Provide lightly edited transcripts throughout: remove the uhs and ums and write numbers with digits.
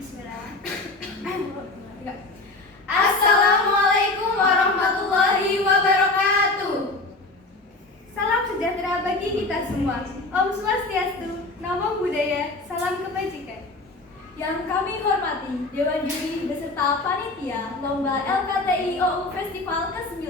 Bismillahirrahmanirrahim. Assalamualaikum warahmatullahi wabarakatuh. Salam sejahtera bagi kita semua. Om Swastiastu, Namo Buddhaya, salam kebajikan. Yang kami hormati Dewan Juri beserta panitia Lomba LKTI OU Festival ke-9.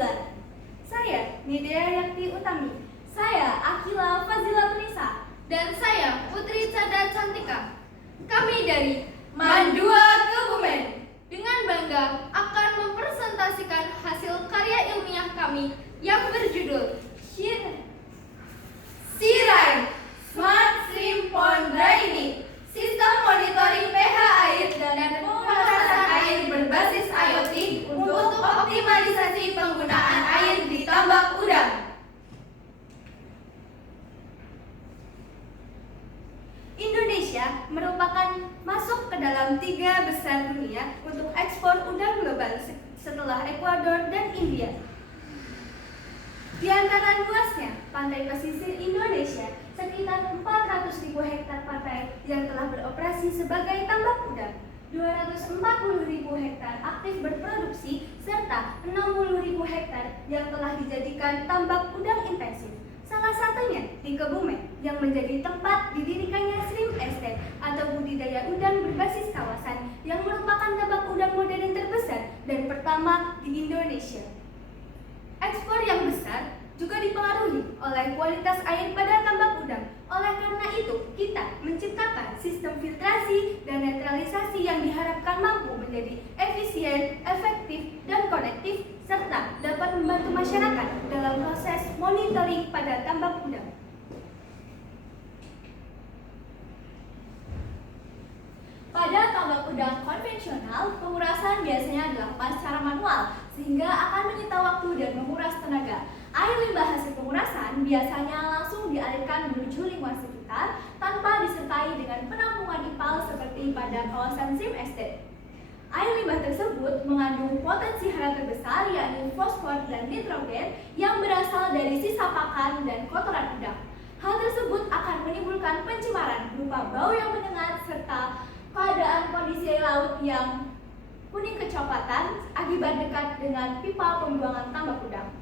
Saya Nidya Yakti Utami. Saya Akila Fazila Tunisa. Dan saya Putri Cada Cantika. Kami dari Mandua Kebumen dengan bangga akan mempresentasikan hasil karya ilmiah kami yang berjudul Shirain Smart Stream Pond Draining, Sistem Monitoring pH Air dan Pemanasan Air berbasis IoT untuk optimalisasi penggunaan air di tambak udang. Indonesia merupakan masuk ke dalam 3 besar dunia untuk ekspor udang global setelah Ekuador dan India. Di antara luasnya pantai pesisir Indonesia, sekitar 400.000 hektar pantai yang telah beroperasi sebagai tambak udang, 240.000 hektar aktif berproduksi, serta 60.000 hektar yang telah dijadikan tambak udang intensif. Salah satunya di Kebumen yang menjadi tempat didirikannya Shrimp Estate atau budidaya udang berbasis kawasan yang merupakan tambak udang modern terbesar dan pertama di Indonesia. Ekspor yang besar juga dipengaruhi oleh kualitas air pada tambak udang. Oleh karena itu, kita menciptakan sistem filtrasi dan netralisasi yang diharapkan mampu menjadi efisien, efektif, dan konektif, serta dapat membantu masyarakat dalam proses monitoring pada tambak udang. Pada tambak udang konvensional, pengurasan biasanya dilakukan secara manual, sehingga akan menyita waktu dan menguras tenaga. Air limbah hasil pengurasan biasanya langsung dialirkan menuju lingkungan sekitar tanpa disertai dengan penampungan IPAL seperti pada kawasan Shrimp Estate. Air limbah tersebut mengandung potensi hara terbesar, yakni fosfor dan nitrogen yang berasal dari sisa pakan dan kotoran udang. Hal tersebut akan menimbulkan pencemaran berupa bau yang menyengat serta keadaan kondisi air laut yang kuning kecoklatan akibat dekat dengan pipa pembuangan tambak udang.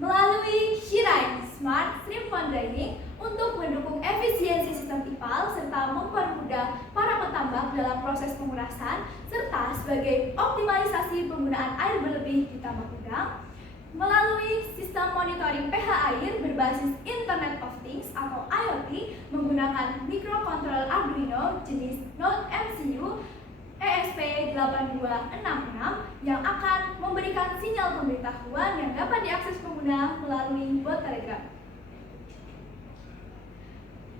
Melalui Shirain Smart Stream Pond Draining untuk mendukung efisiensi sistem IPAL serta mempermudah para petambak dalam proses pengurasan serta sebagai optimalisasi penggunaan air berlebih di tambak udang, melalui sistem monitoring pH air berbasis Internet of Things atau IoT menggunakan microcontroller Arduino jenis Node MCU ESP8266 yang akan memberikan sinyal pemberitahuan yang dapat diakses pengguna melalui bot Telegram.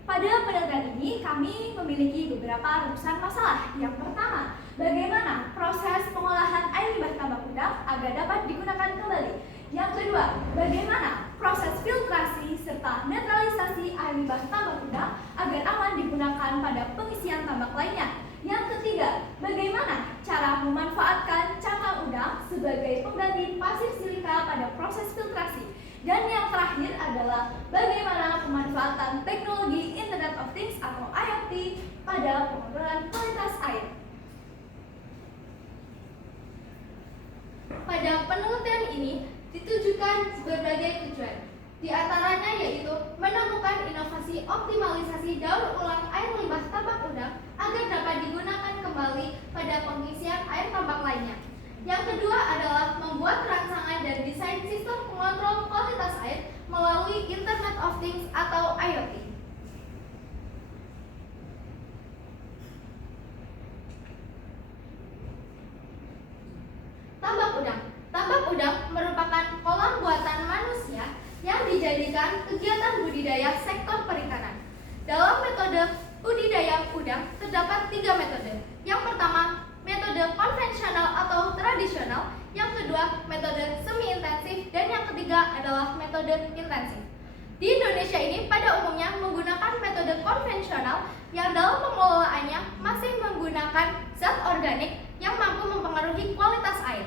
Pada penelitian ini, kami memiliki beberapa rumusan masalah. Yang pertama, bagaimana proses pengolahan air limbah tambak udang agar dapat digunakan kembali. Yang kedua, bagaimana proses filtrasi serta netralisasi air limbah tambak udang agar aman digunakan pada pengisian tambak lainnya. Yang ketiga, bagaimana cara memanfaatkan cangkang udang sebagai pengganti pasir silika pada proses filtrasi. Dan yang terakhir adalah bagaimana pemanfaatan teknologi Internet of Things atau IoT pada pengontrolan kualitas air. Pada penelitian ini ditujukan berbagai tujuan. Di antaranya yaitu menemukan inovasi optimalisasi daur ulang air limbah tambak udang agar dapat digunakan kembali pada pengisian air tambak lainnya. Yang kedua adalah membuat rancangan dan desain sistem pengontrol kualitas air melalui Internet of Things atau IoT. Tambak udang. Tambak udang merupakan kolam buatan manusia yang dijadikan kegiatan budidaya sektor perikanan. Dalam metode budidaya udang terdapat 3 metode. Yang pertama, metode konvensional atau tradisional. Yang kedua, metode semi-intensif. Dan yang ketiga adalah metode intensif. Di Indonesia ini pada umumnya menggunakan metode konvensional yang dalam pengelolaannya masih menggunakan zat organik yang mampu mempengaruhi kualitas air.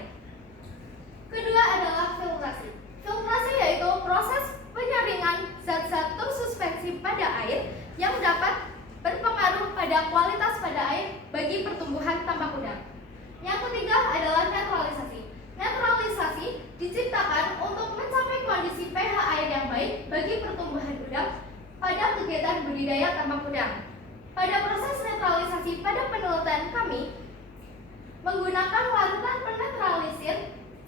Kedua adalah filtrasi. Filtrasi yaitu proses penyaringan zat-zat tersuspensi pada air yang dapat berpengaruh pada kualitas Media Tambak Udang. Pada proses netralisasi pada penelitian kami, menggunakan larutan penetralisir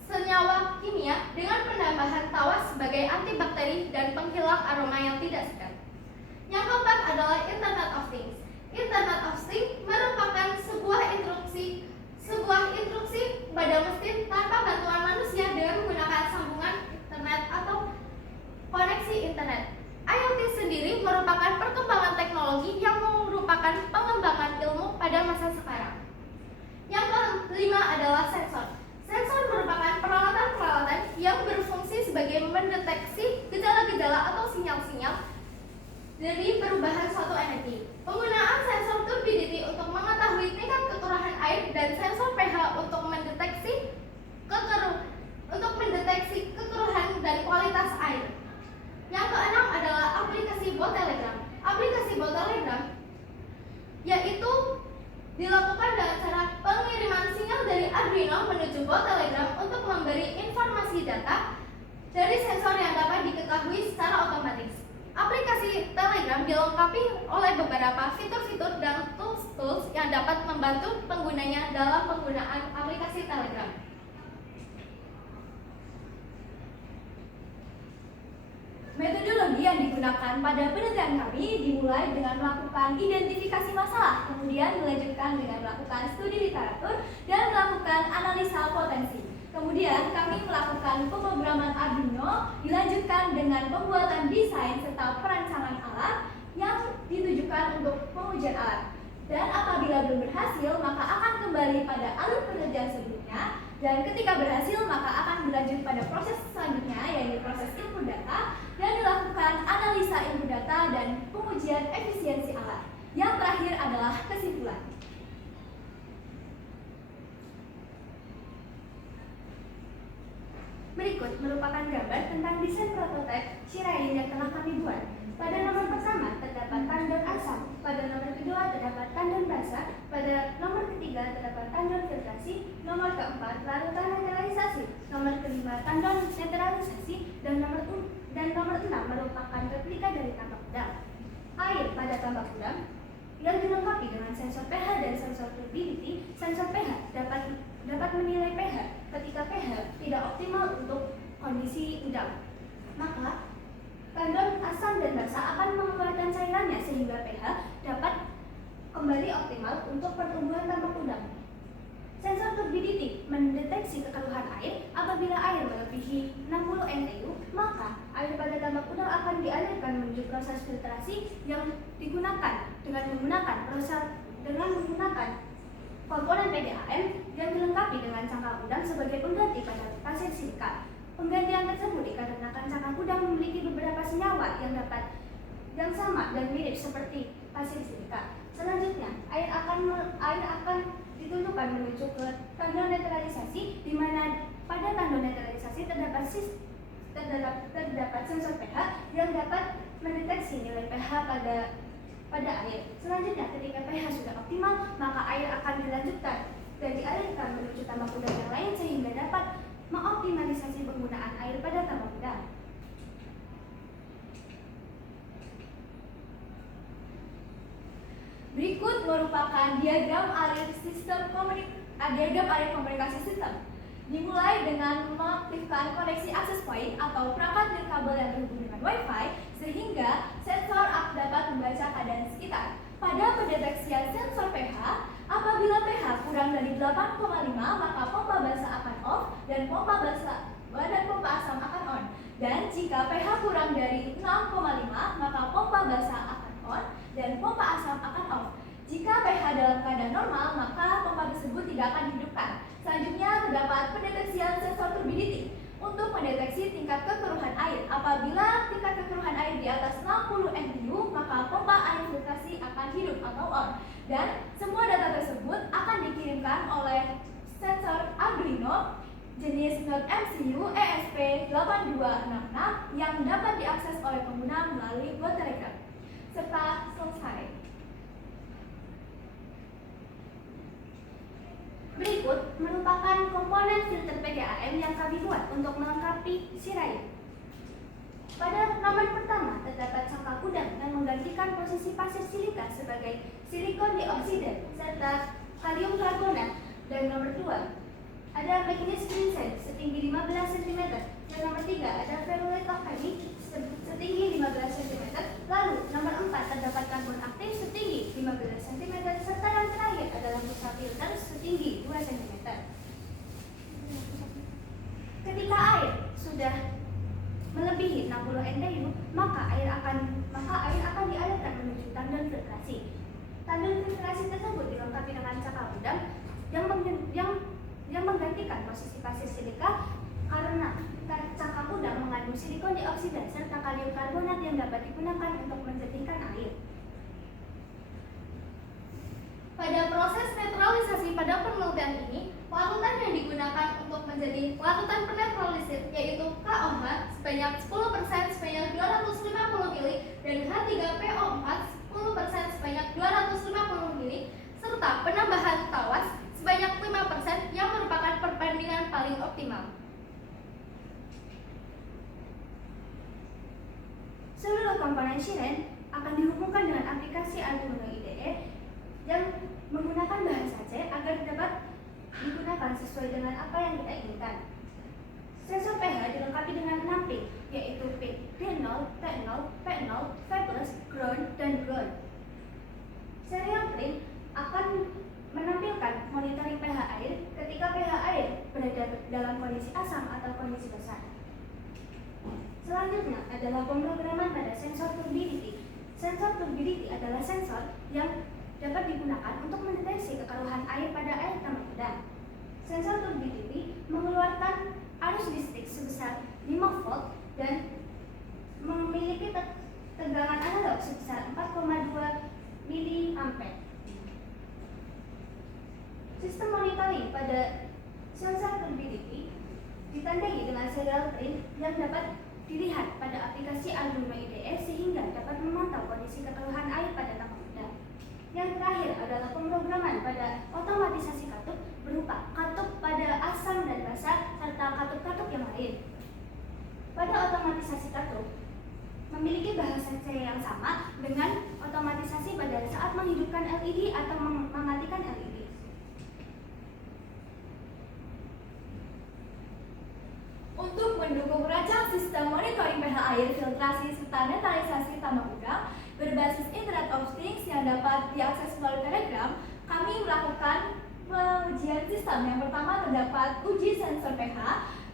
senyawa kimia dengan penambahan tawas sebagai antibakteri dan penghilang aroma yang tidak sedap. Yang keempat adalah Internet of Things. Internet of Things merupakan sebuah instruksi pada mesin tanpa bantuan manusia dengan menggunakan sambungan internet atau koneksi internet. IoT sendiri merupakan perkembangan teknologi yang merupakan pengembangan ilmu pada masa sekarang. Yang kelima adalah sensor. Sensor merupakan peralatan-peralatan yang berfungsi sebagai mendeteksi gejala-gejala atau sinyal-sinyal dari perubahan suatu energi. Penggunaan sensor turbidity untuk mengetahui tingkat kekerahan air dan sensor pH untuk mendeteksi kekeruhan dan kualitas air. Yang keenam adalah aplikasi bot telegram. Aplikasi bot telegram yaitu dilakukan dengan cara pengiriman sinyal dari Arduino menuju bot telegram untuk memberi informasi data dari sensor yang dapat diketahui secara otomatis. Aplikasi Telegram dilengkapi oleh beberapa fitur-fitur dan tools yang dapat membantu penggunanya dalam penggunaan aplikasi Telegram. Metodologi yang digunakan pada penelitian kami dimulai dengan melakukan identifikasi masalah, kemudian dilanjutkan dengan melakukan studi literatur dan melakukan analisa potensi. Kemudian kami melakukan pemrograman Arduino, dilanjutkan dengan pembuatan desain serta perancangan alat yang ditujukan untuk pengujian alat. Dan apabila belum berhasil, maka akan kembali pada alur penelitian sebelumnya. Dan ketika berhasil, maka akan berlanjut pada proses selanjutnya, yaitu proses input data, dan dilakukan analisa input data dan pengujian efisiensi alat. Yang terakhir adalah kesimpulan. Berikut merupakan gambar tentang desain prototipe Shirain yang telah kami buat. Pada nomor pertama terdapat tandon asam, pada nomor kedua terdapat tandon basa, pada nomor ketiga terdapat tandon filtrasi, nomor keempat larutan netralisasi, nomor kelima tandon netralisasi, dan nomor 6 merupakan replika dari tambak udang. Air pada tambak udang yang dilengkapi dengan sensor pH dan sensor turbidity. Sensor pH dapat menilai pH ketika pH tidak optimal untuk kondisi udang. Maka tandon asam dan basa akan mengeluarkan cairannya sehingga pH dapat kembali optimal untuk pertumbuhan tambak udang. Sensor turbidity mendeteksi kekeruhan air. Apabila air melebihi 60 NTU, maka air pada tambak udang akan dialirkan menuju proses filtrasi yang digunakan dengan menggunakan komponen PDAM yang dilengkapi dengan cangkang udang sebagai pengganti pada pasir silika. Penggantian tersebut dikarenakan cangkang udang memiliki beberapa senyawa yang sama dan mirip seperti pasir silika. Selanjutnya, air akan ditunjukkan menuju ke tandon netralisasi, di mana pada tandon netralisasi terdapat sensor pH yang dapat mendeteksi nilai pH pada air. Selanjutnya, ketika pH sudah optimal, maka air akan dilanjutkan dan dialirkan menuju tambak udang yang lain sehingga dapat mengoptimalisasi penggunaan air pada tambak udang. Berikut merupakan diagram alir komunikasi sistem. Dimulai dengan mengaktifkan koneksi access point atau perangkat nirkabel yang terhubung dengan Wi-Fi sehingga sensor dapat membaca keadaan sekitar. Pada pendeteksian sensor pH, apabila pH kurang dari 8,5 maka pompa basah akan off dan pompa asam akan on. Dan jika pH kurang dari 6,5 maka pompa basah akan on dan pompa asam akan off. Jika pH dalam keadaan normal, maka pompa tersebut tidak akan dihidupkan. Selanjutnya terdapat pendeteksian sensor turbidity untuk mendeteksi tingkat kekeruhan air. Apabila tingkat kekeruhan air di atas 60 NTU, maka pompa air filtrasi akan hidup atau on. Dan semua data tersebut akan dikirimkan oleh sensor Arduino jenis Node MCU ESP8266 yang dapat diakses oleh pengguna melalui bot Telegram. Serta selesai. Berikut merupakan komponen filter PDAM yang kami buat untuk melengkapi Shirain. Pada nomor pertama terdapat cangkang udang yang menggantikan posisi pasir silika sebagai silikon dioksida serta kalium karbonat. Dan nomor 2 ada manganese ginseng setinggi 15 cm. Dan nomor 3 ada ferulite of honey setinggi 15 cm. Lalu nomor 4 terdapat karbon aktif setinggi 15 cm serta yang terakhir adalah busa filter setinggi 2 cm. Ketika air sudah melebihi 60 NTU, maka air akan dialirkan menuju tandon filtrasi. Tandon filtrasi tersebut dilengkapi dengan cangkang udang yang menggantikan posisi pasir silika karena cangkang udang mengandung silikon dioksida serta kalium karbonat yang dapat digunakan untuk menjernihkan air. Pada proses netralisasi pada penelitian ini, larutan yang digunakan untuk menjadi larutan penetralisir yaitu KOH sebanyak 10% sebanyak 250 ml dan H3PO4 10% sebanyak 250 ml serta penambahan tawas sebanyak 5% yang merupakan perbandingan paling optimal. Seluruh komponen Shiren akan dihubungkan dengan aplikasi Arduino IDE yang menggunakan bahasa C agar dapat digunakan sesuai dengan apa yang kita inginkan. Sensor pH dilengkapi dengan 6 pin, yaitu pin P0, T0, P0, V+, ground, dan ground. Serial pin akan menampilkan monitoring pH air ketika pH air berada dalam kondisi asam atau kondisi basah. Selanjutnya adalah pemrograman pada sensor turbidity. Sensor turbidity adalah sensor yang dapat digunakan untuk mendeteksi kekeruhan air pada air tambak udang. Sensor turbidity mengeluarkan arus listrik sebesar 5 volt dan memiliki tegangan analog sebesar 4,2 mA. Sistem monitoring pada sensor turbidity ditandai dengan serial print yang dapat dilihat pada aplikasi Arduino IDE sehingga dapat memantau kondisi kekeruhan air pada tambak udang. Yang terakhir adalah pemrograman pada otomatisasi katup berupa katup pada asam dan basah serta katup-katup yang lain. Pada otomatisasi katup memiliki bahasa C yang sama dengan otomatisasi pada saat menghidupkan LED atau mematikan LED. Untuk mendukung rancang sistem monitoring pH air, filtrasi, serta netralisasi tambak udang berbasis Internet of Things yang dapat diakses melalui Telegram, kami melakukan pengujian sistem. Yang pertama terdapat uji sensor pH,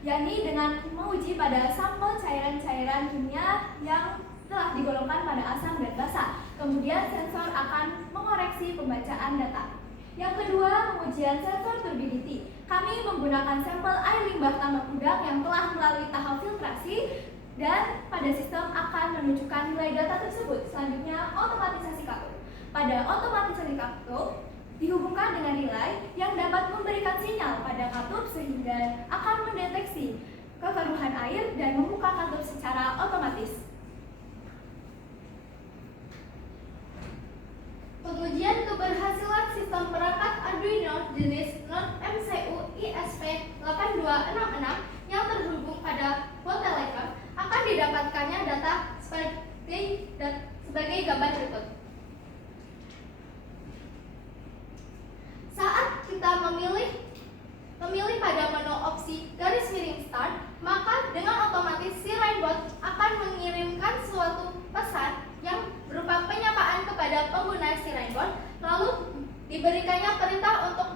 yakni dengan menguji pada sampel cairan-cairan kimia yang telah digolongkan pada asam dan basah. Kemudian sensor akan mengoreksi pembacaan data. Yang kedua, pengujian sensor turbidity. Kami menggunakan sampel air limbah tambak udang yang telah melalui tahap filtrasi dan pada sistem akan menunjukkan nilai data tersebut. Selanjutnya, otomatisasi katup. Pada otomatisasi katup dihubungkan dengan relay yang dapat memberikan sinyal pada katup sehingga akan mendeteksi kekeruhan air dan membuka katup secara otomatis. Pengujian keberhasilan sistem perangkat Arduino jenis non-MCU ISP8266 yang terhubung pada Bottlenecker akan didapatkannya data sebagai gambar berikut. Saat kita memilih pada menu opsi garis miring start, maka dengan otomatis si Rainbot akan mengirimkan suatu pesan yang berupa penyapaan kepada pengguna si Rainbot, lalu diberikannya perintah untuk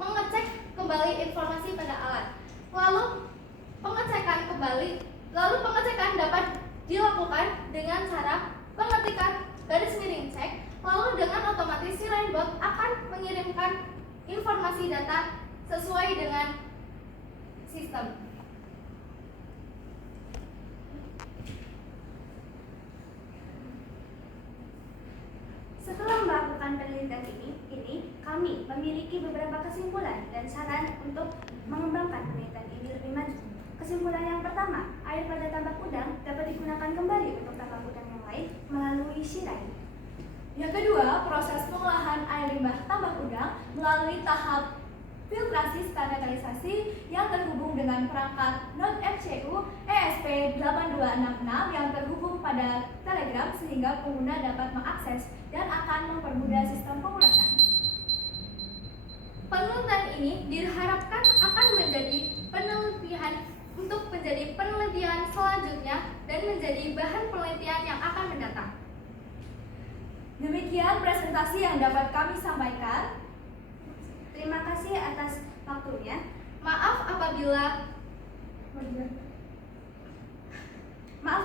mengecek kembali informasi pada alat. Lalu pengecekan dapat dilakukan dengan cara pengetikan garis miring cek, lalu dengan otomatis si Rainbot akan mengirimkan informasi data sesuai dengan sistem. Setelah melakukan penelitian ini kami memiliki beberapa kesimpulan dan saran untuk mengembangkan penelitian ini lebih maju. Kesimpulan yang pertama, air pada tambak udang dapat digunakan kembali untuk tambak udang yang lain melalui Shiren. Yang kedua, proses pengolahan air limbah tambak udang melalui tahap filtrasi standarisasi yang terhubung dengan perangkat non-RCU ESP8266 yang terhubung pada Telegram sehingga pengguna dapat mengakses dan akan mempermudah sistem pengurasan. Penelitian ini diharapkan akan menjadi penelitian selanjutnya dan menjadi bahan penelitian yang akan mendatang. Demikian presentasi yang dapat kami sampaikan. Terima kasih atas waktunya. Maaf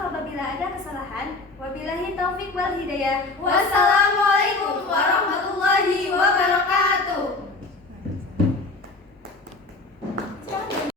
apabila ada kesalahan. Wabillahi taufik wal hidayah. Wassalamualaikum warahmatullahi wabarakatuh.